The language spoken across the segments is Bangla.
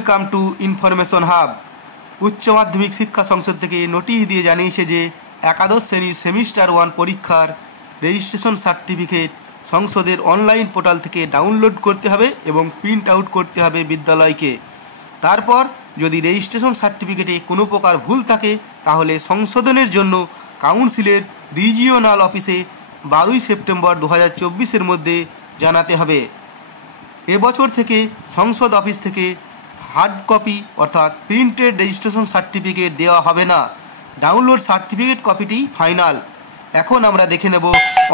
Welcome to information hub. উচ্চ মাধ্যমিক শিক্ষা সংসদ থেকে নোটিশ দিয়ে জানিয়েছে যে একাদশ শ্রেণীর সেমিস্টার 1 পরীক্ষার রেজিস্ট্রেশন সার্টিফিকেট সংসদের অনলাইন পোর্টাল থেকে ডাউনলোড করতে হবে এবং প্রিন্ট আউট করতে হবে বিদ্যালয়কে। তারপর যদি রেজিস্ট্রেশন সার্টিফিকেটে কোনো প্রকার ভুল থাকে তাহলে সংশোধনের জন্য কাউন্সিলের রিজিওনাল অফিসে 12 সেপ্টেম্বর 2024 মধ্যে জানাতে হবে। এবছর থেকে সংসদ অফিস থেকে হার্ড কপি অর্থাৎ প্রিন্টেড রেজিস্ট্রেশন সার্টিফিকেট দেওয়া হবে না। ডাউনলোড সার্টিফিকেট কপিটি ফাইনাল। এখন আমরা দেখে নেব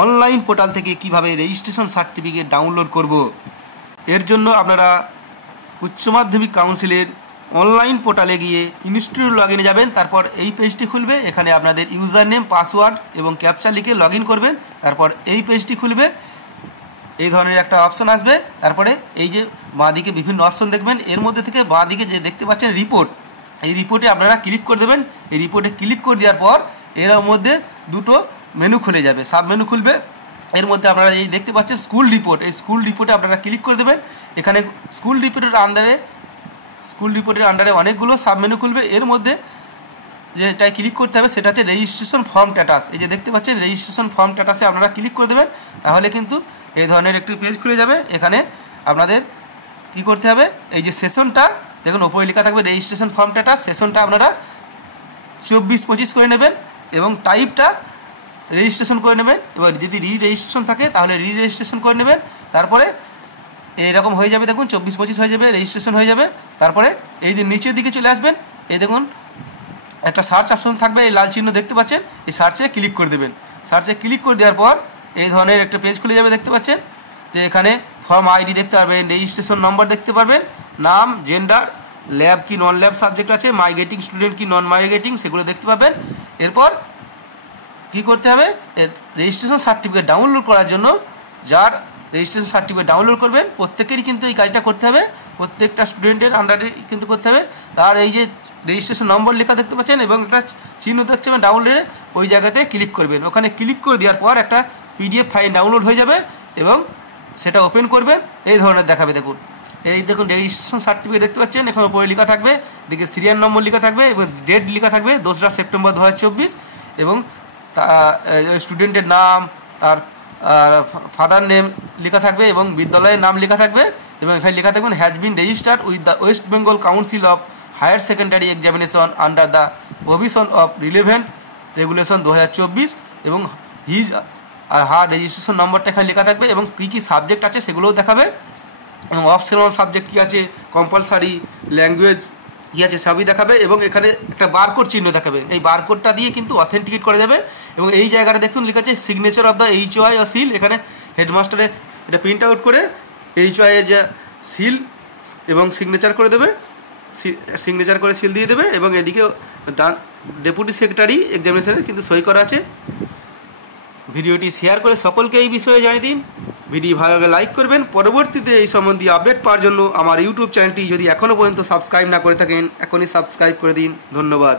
অনলাইন পোর্টাল থেকে কিভাবে রেজিস্ট্রেশন সার্টিফিকেট ডাউনলোড করব। এর জন্য আপনারা উচ্চ মাধ্যমিক কাউন্সিলের অনলাইন পোর্টালে গিয়ে ইনস্টিটিউট লগইনে যাবেন। তারপর এই পেজটি খুলবে, এখানে আপনাদের ইউজার নেম, পাসওয়ার্ড এবং ক্যাপচা লিখে লগইন করবেন। তারপর এই পেজটি খুলবে, এই ধরনের একটা অপশন আসবে। তারপরে এই যে বাঁদিকে বিভিন্ন অপশন দেখবেন, এর মধ্যে থেকে বাঁদিকে যে দেখতে পাচ্ছেন রিপোর্ট, এই রিপোর্টে আপনারা ক্লিক করে দেবেন। এই রিপোর্টে ক্লিক করে দেওয়ার পর এর মধ্যে দুটো মেনু খুলে যাবে, সাব মেনু খুলবে। এর মধ্যে আপনারা এই দেখতে পাচ্ছেন স্কুল রিপোর্ট, এই স্কুল রিপোর্টে আপনারা ক্লিক করে দেবেন। এখানে স্কুল রিপোর্টের আন্ডারে অনেকগুলো সাব মেনু খুলবে। এর মধ্যে যেটা ক্লিক করতে হবে সেটা হচ্ছে রেজিস্ট্রেশন ফর্ম স্ট্যাটাস। এই যে দেখতে পাচ্ছেন রেজিস্ট্রেশন ফর্ম স্ট্যাটাসে আপনারা ক্লিক করে দেবেন, তাহলে কিন্তু এই ধরনের একটি পেজ খুলে যাবে। এখানে আপনাদের কি করতে হবে, এই যে সেশনটা দেখুন ওপরে লেখা থাকবে রেজিস্ট্রেশন ফর্ম স্ট্যাটাস, সেশনটা আপনারা 24-25 করে নেবেন এবং টাইপটা রেজিস্ট্রেশন করে নেবেন। এবার যদি রেজিস্ট্রেশন থাকে তাহলে রেজিস্ট্রেশন করে নেবেন। তারপরে এইরকম হয়ে যাবে, দেখুন 24-25 হয়ে যাবে, রেজিস্ট্রেশন হয়ে যাবে। তারপরে এই যে নিচের দিকে চলে আসবেন, এই দেখুন একটা সার্চ অপশন থাকবে, এই লাল চিহ্ন দেখতে পাচ্ছেন, এই সার্চে ক্লিক করে দেবেন। সার্চে ক্লিক করে দেওয়ার পর এই ধরনের একটা পেজ খুলে যাবে, দেখতে পাচ্ছেন যে এখানে ফর্ম আইডি দেখতে পারবেন, রেজিস্ট্রেশন নম্বর দেখতে পারবেন, নাম, জেন্ডার, ল্যাব কি নন ল্যাব সাবজেক্ট আছে, মাইগ্রেটিং স্টুডেন্ট কি নন মাইগ্রেটিং, সেগুলো দেখতে পাবেন। এরপর কি করতে হবে, রেজিস্ট্রেশন সার্টিফিকেট ডাউনলোড করার জন্য যার রেজিস্ট্রেশন সার্টিফিকেট ডাউনলোড করবেন প্রত্যেকেরই কিন্তু এই কাজটা করতে হবে, প্রত্যেকটা স্টুডেন্টের আন্ডারে কিন্তু করতে হবে। তার এই যে রেজিস্ট্রেশন নম্বর লেখা দেখতে পাচ্ছেন এবং একটা চিহ্ন দেখতে পাবেন ডাউনলোডে, ওই জায়গাতে ক্লিক করবেন। ওখানে ক্লিক করে দেওয়ার পর একটা পিডিএফ ফাইল ডাউনলোড হয়ে যাবে এবং সেটা ওপেন করবেন, এই ধরনের দেখাবে। দেখুন এই দেখুন রেজিস্ট্রেশন সার্টিফিকেট দেখতে পাচ্ছেন, এখানে উপরে লেখা থাকবে, দিকে সিরিয়াল নম্বর লেখা থাকবে এবং ডেট লেখা থাকবে 2 সেপ্টেম্বর 2024 এবং স্টুডেন্টের নাম, তার ফাদার নেম লেখা থাকবে এবং বিদ্যালয়ের নাম লেখা থাকবে এবং এখানে লেখা থাকবেন has been registered with the West Bengal council of higher secondary examination under the provision of relevant regulation 2024 এবং হিজ আর হার রেজিস্ট্রেশন নম্বরটা এখানে লেখা থাকবে এবং কী কী সাবজেক্ট আছে সেগুলোও দেখাবে এবং অপশনাল সাবজেক্ট কী আছে, কম্পালসারি ল্যাঙ্গুয়েজ কী আছে সবই দেখাবে এবং এখানে একটা বারকোড চিহ্ন দেখাবে। এই বারকোডটা দিয়ে কিন্তু অথেন্টিকেট করা যাবে এবং এই জায়গাটা দেখুন লেখা আছে সিগনেচার অফ দ্য HOI ও সিল। এখানে হেডমাস্টারে এটা প্রিন্ট আউট করে HOI এর যে সিল এবং সিগনেচার করে দেবে, সিগনেচার করে সিল দিয়ে দেবে এবং এদিকে ডেপুটি সেক্রেটারি এক্সামিনেশনের কিন্তু সই করা আছে। ভিডিওটি শেয়ার করে সকলকে এই বিষয়ে জানিয়ে দিন। ভিডিও ভালো লাগলে লাইক করবেন। পরবর্তীতে এই সম্বন্ধীয় আপডেট পাওয়ার জন্য আমার ইউটিউব চ্যানেলটি যদি এখনও পর্যন্ত সাবস্ক্রাইব না করে থাকেন এখনই সাবস্ক্রাইব করে দিন। ধন্যবাদ।